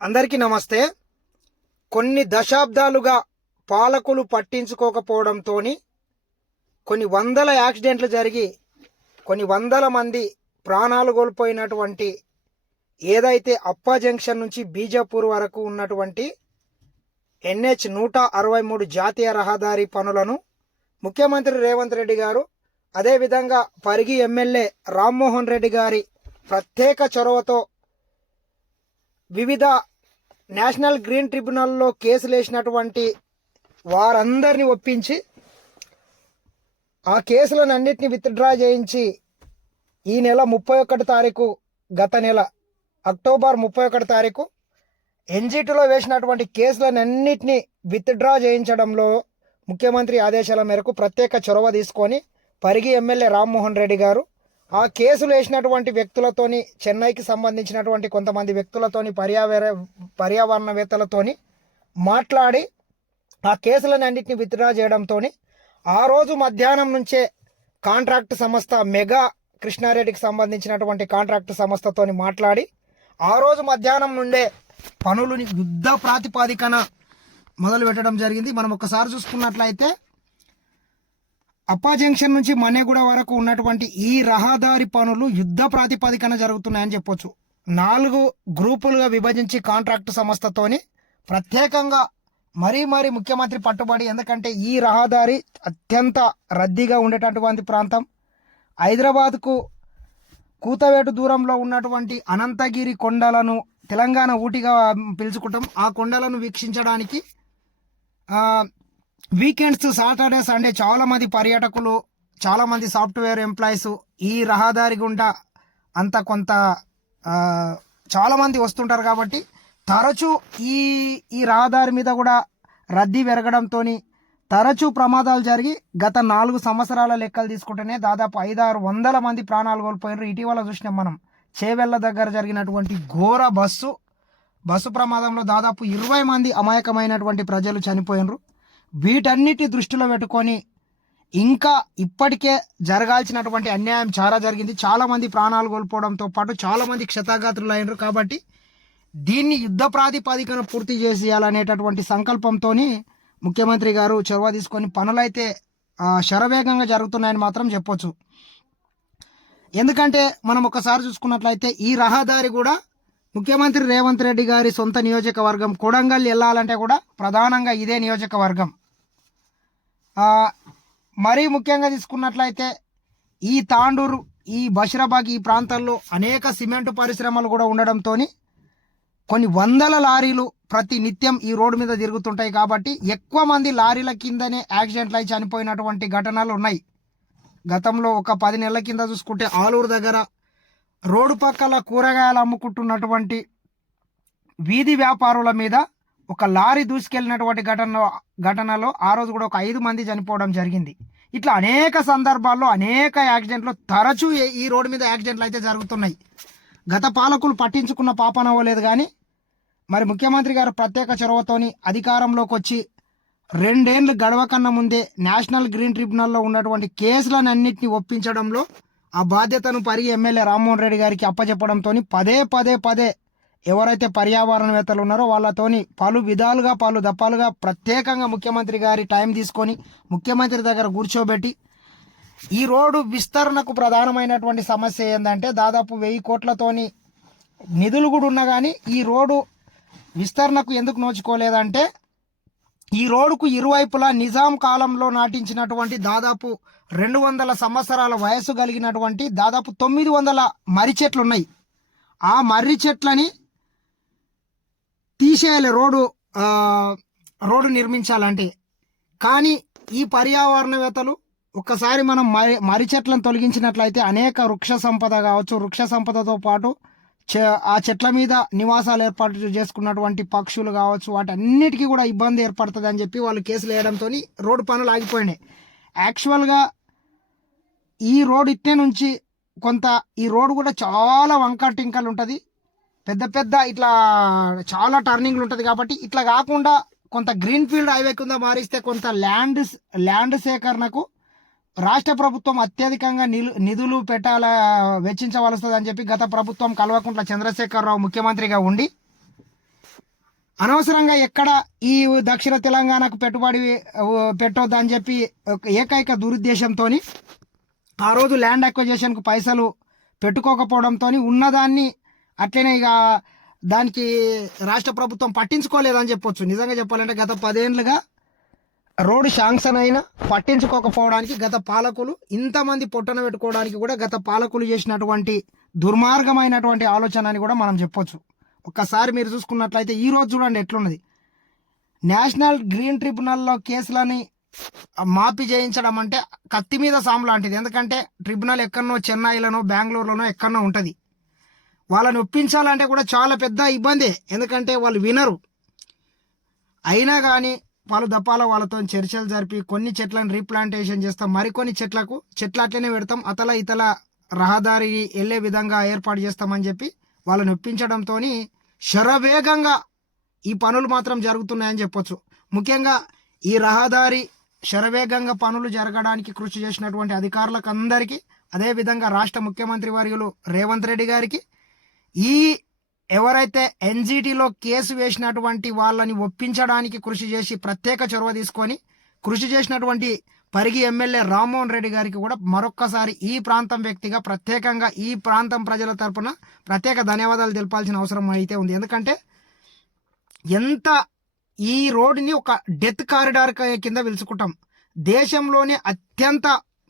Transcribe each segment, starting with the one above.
అందరికీ నమస్తే. కొన్ని దశాబ్దాలుగా పాలకులు పట్టించుకోకపోవడంతో కొన్ని వందల యాక్సిడెంట్లు జరిగి కొన్ని వందల మంది ప్రాణాలు కోల్పోయినటువంటి ఏదైతే అప్పా జంక్షన్ నుంచి బీజాపూర్ వరకు ఉన్నటువంటి ఎన్హెచ్ నూట అరవై మూడు జాతీయ రహదారి పనులను ముఖ్యమంత్రి రేవంత్ రెడ్డి గారు అదేవిధంగా పరిగి ఎమ్మెల్యే రామ్మోహన్ రెడ్డి గారి ప్రత్యేక చొరవతో వివిధ నేషనల్ గ్రీన్ ట్రిబ్యునల్లో కేసులు వేసినటువంటి వారందరినీ ఒప్పించి ఆ కేసులను అన్నిటిని విత్డ్రా చేయించి ఈ నెల ముప్పై ఒకటి తారీఖు గత నెల అక్టోబర్ ముప్పై ఒకటి తారీఖు ఎన్జిటిలో వేసినటువంటి కేసులను అన్నిటినీ విత్డ్రా చేయించడంలో ముఖ్యమంత్రి ఆదేశాల మేరకు ప్రత్యేక చొరవ తీసుకొని పరిగి ఎమ్మెల్యే రామ్మోహన్ రెడ్డి గారు ఆ కేసులు వేసినటువంటి వ్యక్తులతోని చెన్నైకి సంబంధించినటువంటి కొంతమంది వ్యక్తులతోని పర్యావర పర్యావరణవేత్తలతోని మాట్లాడి ఆ కేసులను అన్నింటిని విత్డ్రా చేయడంతో ఆ రోజు మధ్యాహ్నం నుంచే కాంట్రాక్ట్ సంస్థ మెగా కృష్ణారెడ్డికి సంబంధించినటువంటి కాంట్రాక్ట్ సంస్థతోని మాట్లాడి ఆ రోజు మధ్యాహ్నం నుండే పనులని యుద్ధ ప్రాతిపాదికన మొదలు పెట్టడం జరిగింది. మనం ఒకసారి చూసుకున్నట్లయితే అప్పా జంక్షన్ నుంచి మనేగూడ వరకు ఉన్నటువంటి ఈ రహదారి పనులు యుద్ధ ప్రాతిపదికన జరుగుతున్నాయని చెప్పొచ్చు. నాలుగు గ్రూపులుగా విభజించి కాంట్రాక్ట్ సంస్థతోని ప్రత్యేకంగా మరీ మరీ ముఖ్యమంత్రి పట్టుబడి ఎందుకంటే ఈ రహదారి అత్యంత రద్దీగా ఉండేటటువంటి ప్రాంతం. హైదరాబాద్కు కూతవేటు దూరంలో ఉన్నటువంటి అనంతగిరి కొండలను తెలంగాణ ఊటిగా పిలుచుకుంటాం. ఆ కొండలను వీక్షించడానికి వీకెండ్స్ సాటర్డే సండే చాలా మంది పర్యాటకులు చాలా మంది సాఫ్ట్వేర్ ఎంప్లాయీస్ ఈ రహదారి గుండా అంత కొంత చాలామంది చాలా మంది వస్తుంటారు కాబట్టి తరచూ ఈ ఈ రహదారి మీద కూడా రద్దీ పెరగడంతో తరచూ ప్రమాదాలు జరిగి గత నాలుగు సంవత్సరాల లెక్కలు తీసుకుంటేనే దాదాపు ఐదారు వందల మంది ప్రాణాలు కోల్పోయినారు. ఇటీవల చూసినాం మనం చేవెళ్ళ దగ్గర జరిగినటువంటి ఘోర బస్సు బస్సు ప్రమాదంలో దాదాపు ఇరవై మంది అమాయకమైనటువంటి ప్రజలు చనిపోయినరు. వీటన్నిటి దృష్టిలో పెట్టుకొని ఇంకా ఇప్పటికే జరగాల్సినటువంటి అన్యాయం చాలా జరిగింది. చాలామంది ప్రాణాలు కోల్పోవడంతో పాటు చాలామంది క్షతాఘాతులు అయినరు. కాబట్టి దీన్ని యుద్ధ ప్రాతిపదికన పూర్తి చేసేయాలనేటటువంటి సంకల్పంతో ముఖ్యమంత్రి గారు చొరవ తీసుకొని పనులైతే శరవేగంగా జరుగుతున్నాయని మాత్రం చెప్పొచ్చు. ఎందుకంటే మనం ఒకసారి చూసుకున్నట్లయితే ఈ రహదారి కూడా ముఖ్యమంత్రి రేవంత్ రెడ్డి గారి సొంత నియోజకవర్గం. కొడంగల్ వెళ్ళాలంటే కూడా ప్రధానంగా ఇదే నియోజకవర్గం. మరీ ముఖ్యంగా తీసుకున్నట్లయితే ఈ తాండూరు ఈ బషీరాబాగ్ ఈ ప్రాంతాల్లో అనేక సిమెంట్ పరిశ్రమలు కూడా ఉండడంతో కొన్ని వందల లారీలు ప్రతి నిత్యం ఈ రోడ్డు మీద తిరుగుతుంటాయి కాబట్టి ఎక్కువ మంది లారీల కిందనే యాక్సిడెంట్లు అయి చనిపోయినటువంటి ఘటనలు ఉన్నాయి. గతంలో ఒక పది నెలల కింద చూసుకుంటే ఆలూరు దగ్గర రోడ్డు పక్కల కూరగాయలు అమ్ముకుంటున్నటువంటి వీధి వ్యాపారుల మీద ఒక లారీ దూసుకెళ్ళినటువంటి ఘటనలో ఘటనలో ఆ రోజు కూడా ఒక ఐదు మంది చనిపోవడం జరిగింది. ఇట్లా అనేక సందర్భాల్లో అనేక యాక్సిడెంట్లు తరచూ ఈ- రోడ్డు మీద యాక్సిడెంట్లు అయితే జరుగుతున్నాయి. గత పాలకులు పట్టించుకున్న పాపన అవ్వలేదు కానీ మరి ముఖ్యమంత్రి గారు ప్రత్యేక చొరవతోని అధికారంలోకి వచ్చి రెండేళ్ళు గడవ కన్నా ముందే నేషనల్ గ్రీన్ ట్రిబ్యునల్లో ఉన్నటువంటి కేసులను అన్నింటినీ ఒప్పించడంలో ఆ బాధ్యతను పరిగి ఎమ్మెల్యే రామ్మోహన్ రెడ్డి గారికి అప్పచెప్పడంతో పదే పదే పదే ఎవరైతే పర్యావరణవేత్తలు ఉన్నారో వాళ్ళతోని పలు విధాలుగా పలు దప్పాలుగా ప్రత్యేకంగా ముఖ్యమంత్రి గారి టైం తీసుకొని ముఖ్యమంత్రి దగ్గర కూర్చోబెట్టి ఈ రోడ్డు విస్తరణకు ప్రధానమైనటువంటి సమస్య ఏంటంటే దాదాపు వెయ్యి కోట్లతోని నిధులు కూడా ఉన్నా కానీ ఈ రోడ్డు విస్తరణకు ఎందుకు నోచుకోలేదంటే ఈ రోడ్డుకు ఇరువైపులా నిజాం కాలంలో నాటించినటువంటి దాదాపు రెండు వందల సంవత్సరాల వయస్సు కలిగినటువంటి దాదాపు తొమ్మిది వందల మర్రి చెట్లు ఉన్నాయి ఆ మర్రి చెట్లని తీసేయాలి రోడ్డు రోడ్డు నిర్మించాలంటే. కానీ ఈ పర్యావరణవేత్తలు ఒక్కసారి మనం మరి మర్రి చెట్లను తొలగించినట్లయితే అనేక వృక్ష సంపద కావచ్చు వృక్ష సంపదతో పాటు చె- ఆ చెట్ల మీద నివాసాలు ఏర్పాటు చేసుకున్నటువంటి పక్షులు కావచ్చు వాటి అన్నిటికీ కూడా ఇబ్బంది ఏర్పడుతుంది అని చెప్పి వాళ్ళు కేసులు వేయడంతో రోడ్డు పనులు ఆగిపోయినాయి. యాక్చువల్గా ఈ రోడ్ ఇట్టే నుంచి కొంత ఈ రోడ్ కూడా చాలా వంకటింకలు ఉంటుంది. పెద్ద పెద్ద ఇట్లా చాలా టర్నింగ్లు ఉంటుంది కాబట్టి ఇట్లా కాకుండా కొంత గ్రీన్ ఫీల్డ్ హైవే కింద మారిస్తే కొంత ల్యాండ్ ల్యాండ్ సేకరణకు రాష్ట్ర ప్రభుత్వం అత్యధికంగా నిలు నిధులు పెట్టాల వెచ్చించవలస్తుంది అని చెప్పి గత ప్రభుత్వం కల్వకుంట్ల చంద్రశేఖరరావు ముఖ్యమంత్రిగా ఉండి అనవసరంగా ఎక్కడ ఈ దక్షిణ తెలంగాణకు పెట్టుబడి పెట్టొద్దని చెప్పి ఏకైక దురుద్దేశంతో ఆ రోజు ల్యాండ్ అక్విజేషన్కు పైసలు పెట్టుకోకపోవడంతో ఉన్నదాన్ని అట్లనే ఇక దానికి రాష్ట్ర ప్రభుత్వం పట్టించుకోలేదని చెప్పొచ్చు. నిజంగా చెప్పాలంటే గత పదేళ్ళుగా రోడ్డు శాంక్షన్ అయినా పట్టించుకోకపోవడానికి గత పాలకులు ఇంతమంది పొట్టన పెట్టుకోవడానికి కూడా గత పాలకులు చేసినటువంటి దుర్మార్గమైనటువంటి ఆలోచన అని కూడా మనం చెప్పొచ్చు. ఒక్కసారి మీరు చూసుకున్నట్లయితే ఈ రోజు చూడండి ఎట్లున్నది. నేషనల్ గ్రీన్ ట్రిబ్యునల్లో కేసులని మాఫీ చేయించడం అంటే కత్తి మీద సాము లాంటిది. ఎందుకంటే ట్రిబ్యునల్ ఎక్కడనో చెన్నైలోనో బెంగళూరులోనో ఎక్కడనో ఉంటుంది. వాళ్ళని ఒప్పించాలంటే కూడా చాలా పెద్ద ఇబ్బందే. ఎందుకంటే వాళ్ళు వినరు. అయినా కానీ పలు దప్పాల వాళ్ళతో చర్చలు జరిపి కొన్ని చెట్లను రీప్లాంటేషన్ చేస్తాం మరికొన్ని చెట్లకు చెట్లు అట్లనే పెడతాం. అతల ఇతల రహదారి వెళ్ళే విధంగా ఏర్పాటు చేస్తామని చెప్పి వాళ్ళని ఒప్పించడంతో శరవేగంగా ఈ పనులు మాత్రం జరుగుతున్నాయని చెప్పొచ్చు. ముఖ్యంగా ఈ రహదారి శరవేగంగా పనులు జరగడానికి కృషి చేసినటువంటి అధికారులకు అందరికీ అదేవిధంగా రాష్ట్ర ముఖ్యమంత్రి వర్యులు రేవంత్ రెడ్డి గారికి ఈ ఎవరైతే ఎన్జిటిలో కేసు వేసినటువంటి వాళ్ళని ఒప్పించడానికి కృషి చేసి ప్రత్యేక చొరవ తీసుకొని కృషి చేసినటువంటి పరిగి ఎమ్మెల్యే రామ్మోహన్ రెడ్డి గారికి కూడా మరొక్కసారి ఈ ప్రాంతం వ్యక్తిగా ప్రత్యేకంగా ఈ ప్రాంతం ప్రజల తరపున ప్రత్యేక ధన్యవాదాలు తెలపాల్సిన అవసరం అయితే ఉంది. ఎందుకంటే ఎంత ఈ రోడ్డుని ఒక డెత్ కారిడార్ కింద పిలుచుకుంటాం. దేశంలోనే అత్యంత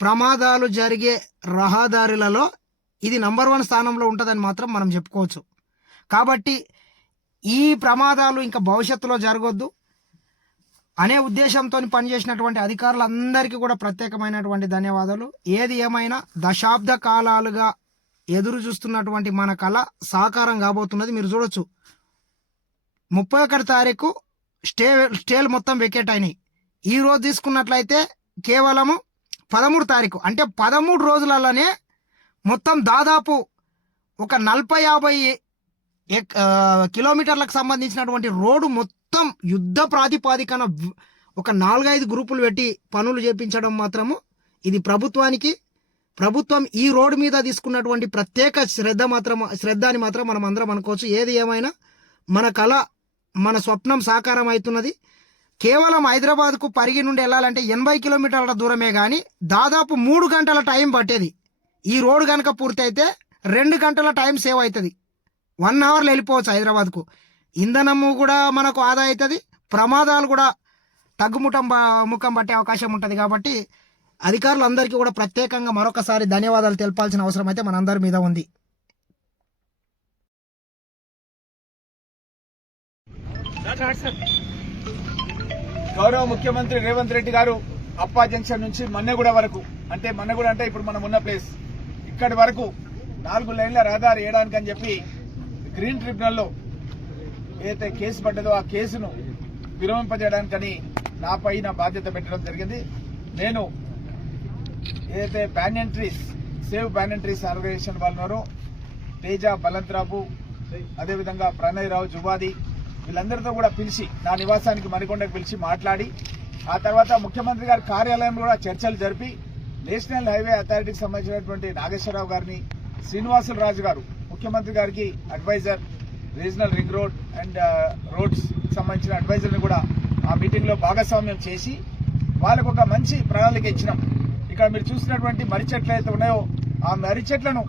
ప్రమాదాలు జరిగే రహదారులలో ఇది నంబర్ వన్ స్థానంలో ఉంటుందని మాత్రం మనం చెప్పుకోవచ్చు. కాబట్టి ఈ ప్రమాదాలు ఇంకా భవిష్యత్తులో జరగొద్దు. అనే ఉద్దేశంతో పనిచేసినటువంటి అధికారులందరికీ కూడా ప్రత్యేకమైనటువంటి ధన్యవాదాలు. ఏది ఏమైనా దశాబ్ద కాలాలుగా ఎదురు చూస్తున్నటువంటి మన కళ సాకారం కాబోతున్నది మీరు చూడొచ్చు. ముప్పై ఒకటి తారీఖు స్టే స్టేలు మొత్తం వెకేట్ అయినాయి. ఈ రోజు తీసుకున్నట్లయితే కేవలము పదమూడు తారీఖు అంటే పదమూడు రోజులలోనే మొత్తం దాదాపు ఒక నలభై యాభై ఎక్- కిలోమీటర్లకు సంబంధించినటువంటి రోడ్డు మొత్తం యుద్ధ ప్రాతిపాదికన ఒక నాలుగైదు గ్రూపులు పెట్టి పనులు చేపించడం మాత్రము ఇది ప్రభుత్వానికి. ప్రభుత్వం ఈ రోడ్డు మీద తీసుకున్నటువంటి ప్రత్యేక శ్రద్ధ మాత్రం శ్రద్ధ అని మాత్రం మనం అందరం అనుకోవచ్చు. ఏది ఏమైనా మన కళ మన స్వప్నం సాకారం అవుతున్నది కేవలం హైదరాబాద్కు పరిగి నుండి వెళ్ళాలంటే ఎనభై కిలోమీటర్ల దూరమే కానీ దాదాపు మూడు గంటల టైం పట్టేది. ఈ రోడ్డు కనుక పూర్తి అయితే రెండు గంటల టైం సేవ్ అవుతుంది. వన్ అవర్లో వెళ్ళిపోవచ్చు హైదరాబాద్కు. ఇంధనము కూడా మనకు ఆదా అవుతుంది. ప్రమాదాలు కూడా తగ్గుముఖం బ- ముఖం పట్టే అవకాశం ఉంటుంది కాబట్టి అధికారులందరికీ కూడా ప్రత్యేకంగా మరొకసారి ధన్యవాదాలు తెలపాల్సిన అవసరం అయితే మనందరి మీద ఉంది. గౌరవ ముఖ్యమంత్రి రేవంత్ రెడ్డి గారు అప్పా జంక్షన్ నుంచి మన్నెగూడ వరకు. అంటే మన్నెగూడ అంటే ఇప్పుడు మనం ఉన్న ప్లేస్. ఇక్కడి వరకు నాలుగు లైన్ల రహదారి వేయడానికి అని చెప్పి గ్రీన్ ట్రిబ్యునల్లో ఏదైతే కేసు పడ్డదో ఆ కేసును విరమింపజేయడానికని నాపై నా బాధ్యత పెట్టడం జరిగింది. నేను ఏదైతే ban save ban trees organization వాళ్ళు ఉన్నారో తేజ బలంతరాబు అదేవిధంగా ప్రణయ్ రావు జువాది వీళ్ళందరితో కూడా పిలిచి నా నివాసానికి మరికొండకు పిలిచి మాట్లాడి ఆ తర్వాత ముఖ్యమంత్రి గారి కార్యాలయం కూడా చర్చలు జరిపి నేషనల్ హైవే అథారిటీకి సంబంధించినటువంటి నాగేశ్వరరావు గారిని శ్రీనివాసులు రాజు గారు ముఖ్యమంత్రి గారికి adviser regional ring road and roads సంబంధించిన అడ్వైజర్ని కూడా ఆ మీటింగ్లో భాగస్వామ్యం చేసి వాళ్ళకు ఒక మంచి ప్రణాళిక ఇచ్చినాం. ఇక్కడ మీరు చూసినటువంటి మర్రి చెట్లు అయితే ఉన్నాయో ఆ మర్రి చెట్లను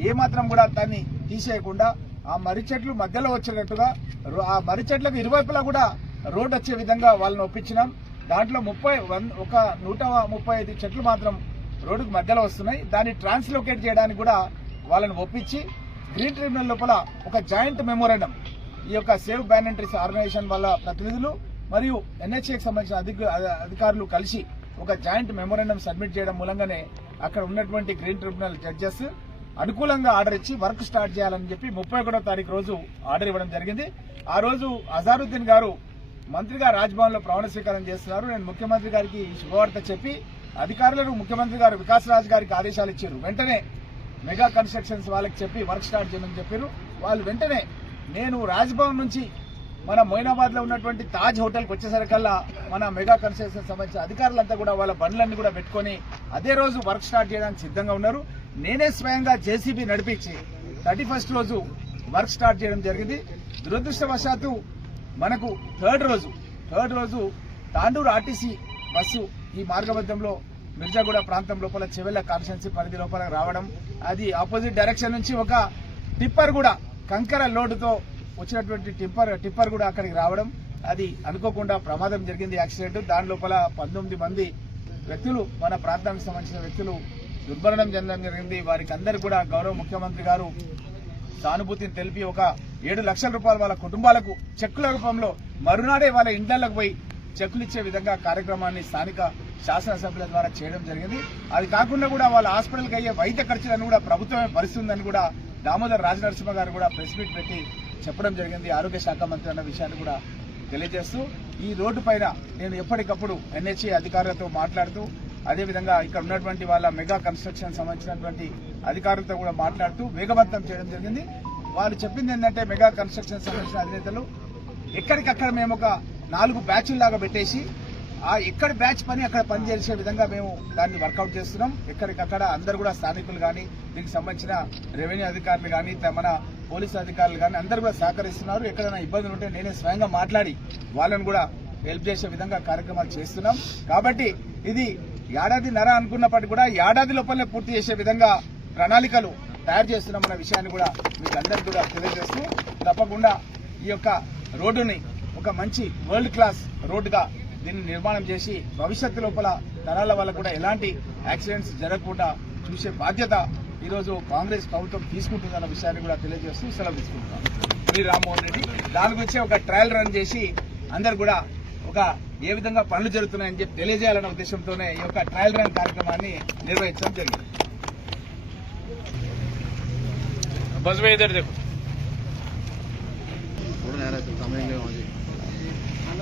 ఏమాత్రం కూడా దాన్ని తీసేయకుండా ఆ మర్రి చెట్లు మధ్యలో వచ్చేటట్టుగా రో- ఆ మర్రి చెట్లకు ఇరువైపులా కూడా రోడ్ వచ్చే విధంగా వాళ్ళని ఒప్పించినాం. దాంట్లో ముప్పై వన్- ఒక నూట ముప్పై ఐదు చెట్లు మాత్రం రోడ్డుకు మధ్యలో వస్తున్నాయి. దాన్ని ట్రాన్స్లోకేట్ చేయడానికి కూడా వాళ్ళని ఒప్పించి గ్రీన్ ట్రిబ్యునల్ లోపల ఒక జాయింట్ మెమోరాండం ఈ యొక్క సేవ్ బ్యాన్ ట్రీస్ ఆర్గనైజేషన్ వాళ్ళ ప్రతినిధులు మరియు ఎన్హెచ్ఏకి సంబంధించిన అధిక- అధికారులు కలిసి ఒక జాయింట్ మెమోరాండం సబ్మిట్ చేయడం మూలంగానే అక్కడ ఉన్నటువంటి గ్రీన్ ట్రిబ్యునల్ జడ్జెస్ అనుకూలంగా ఆర్డర్ ఇచ్చి వర్క్ స్టార్ట్ చేయాలని చెప్పి ముప్పై ఒకటో తారీఖు రోజు ఆర్డర్ ఇవ్వడం జరిగింది. ఆ రోజు అజారుద్దీన్ గారు మంత్రిగా రాజ్భవన్లో ప్రమాణ స్వీకారం చేస్తున్నారు. నేను ముఖ్యమంత్రి గారికి ఈ శుభవార్త చెప్పి అధికారులను ముఖ్యమంత్రి గారు వికాస్ రాజ్ గారికి ఆదేశాలు ఇచ్చారు. వెంటనే మెగా కన్స్ట్రక్షన్స్ వాళ్ళకి చెప్పి వర్క్ స్టార్ట్ చేయమని చెప్పారు. వాళ్ళు వెంటనే నేను రాజ్భవన్ నుంచి మన మొయినాబాద్లో ఉన్నటువంటి తాజ్ హోటల్కి వచ్చేసరికల్లా మన మెగా కన్స్ట్రక్షన్ సంబంధించిన అధికారులంతా కూడా వాళ్ళ బండ్లన్నీ కూడా పెట్టుకొని అదే రోజు వర్క్ స్టార్ట్ చేయడానికి సిద్ధంగా ఉన్నారు. నేనే స్వయంగా జేసీబీ నడిపించి థర్టీ ఫస్ట్ రోజు వర్క్ స్టార్ట్ చేయడం జరిగింది. దురదృష్టవశాత్తు మనకు థర్డ్ రోజు థర్డ్ రోజు తాండూరు ఆర్టీసీ బస్సు ఈ మార్గమధ్యంలో మిర్జాగూడ ప్రాంతం లోపల చెవెళ్ళ కాన్స్టెన్సీ పరిధి లోపల రావడం అది ఆపోజిట్ డైరెక్షన్ నుంచి ఒక టిప్పర్ కూడా కంకర లోడుతో వచ్చినటువంటి టిప్పర్ టిప్పర్ కూడా అక్కడికి రావడం అది అనుకోకుండా ప్రమాదం జరిగింది యాక్సిడెంట్. దాని లోపల పంతొమ్మిది మంది వ్యక్తులు మన ప్రాంతానికి సంబంధించిన వ్యక్తులు దుర్మరణం చెందడం జరిగింది. వారికి అందరికీ కూడా గౌరవ ముఖ్యమంత్రి గారు సానుభూతిని తెలిపి ఒక ఏడు లక్షల రూపాయలు వాళ్ళ కుటుంబాలకు చెక్కుల రూపంలో మరునాడే వాళ్ళ ఇండ్లకు పోయి చెక్కులిచ్చే విధంగా కార్యక్రమాన్ని స్థానిక శాసనసభ్యుల ద్వారా చేయడం జరిగింది. అది కాకుండా కూడా వాళ్ళ హాస్పిటల్కి అయ్యే వైద్య ఖర్చులను కూడా ప్రభుత్వమే భరిస్తుందని కూడా దామోదర్ రాజనరసింహ గారు కూడా ప్రెస్ మీట్ పెట్టి చెప్పడం జరిగింది. ఆరోగ్య శాఖ మంత్రి అన్న విషయాన్ని కూడా తెలియజేస్తూ ఈ రోడ్డు పైన నేను ఎప్పటికప్పుడు ఎన్హెచ్ఏ అధికారులతో మాట్లాడుతూ అదేవిధంగా ఇక్కడ ఉన్నటువంటి వాళ్ళ మెగా కన్స్ట్రక్షన్ సంబంధించినటువంటి అధికారులతో కూడా మాట్లాడుతూ వేగవంతం చేయడం జరిగింది. వాళ్ళు చెప్పింది ఏంటంటే మెగా కన్స్ట్రక్షన్ సంబంధించిన అధినేతలు ఎక్కడికక్కడ మేము ఒక నాలుగు బ్యాచ్లు లాగా పెట్టేసి ఆ ఎక్కడ బ్యాచ్ పని అక్కడ పని చేసే విధంగా మేము దాన్ని వర్కౌట్ చేస్తున్నాం. ఎక్కడికక్కడ అందరు కూడా స్థానికులు కానీ దీనికి సంబంధించిన రెవెన్యూ అధికారులు కానీ మన పోలీసు అధికారులు కానీ అందరు కూడా సహకరిస్తున్నారు. ఎక్కడైనా ఇబ్బందులు ఉంటే నేనే స్వయంగా మాట్లాడి వాళ్ళని కూడా హెల్ప్ చేసే విధంగా కార్యక్రమాలు చేస్తున్నాం. కాబట్టి ఇది ఏడాది నర అనుకున్నప్పటికీ కూడా ఏడాది లోపలనే పూర్తి చేసే విధంగా ప్రణాళికలు తయారు చేస్తున్నామన్న విషయాన్ని కూడా మీకు అందరికీ కూడా తెలియజేస్తూ తప్పకుండా ఈ యొక్క రోడ్డుని ఒక మంచి వరల్డ్ క్లాస్ రోడ్డుగా దీన్ని నిర్మాణం చేసి భవిష్యత్తు లోపల తరాల వల్ల కూడా ఎలాంటి యాక్సిడెంట్స్ జరగకుండా చూసే బాధ్యత ఈరోజు కాంగ్రెస్ ప్రభుత్వం తీసుకుంటుందన్న విషయాన్ని కూడా తెలియజేస్తూ సెలవు తీసుకుంటున్నాం మీ రామ్మోహన్ రెడ్డి దాని గురించి ఒక ట్రయల్ రన్ చేసి అందరు కూడా ఒక ఏ విధంగా పనులు జరుగుతున్నాయని చెప్పి తెలియజేయాలన్న ఉద్దేశంతోనే ఈ యొక్క ట్రయల్ రన్ కార్యక్రమాన్ని నిర్వహించడం జరిగింది बस में इधर देखो थोड़ा नया रहता समय नहीं वहाँ जी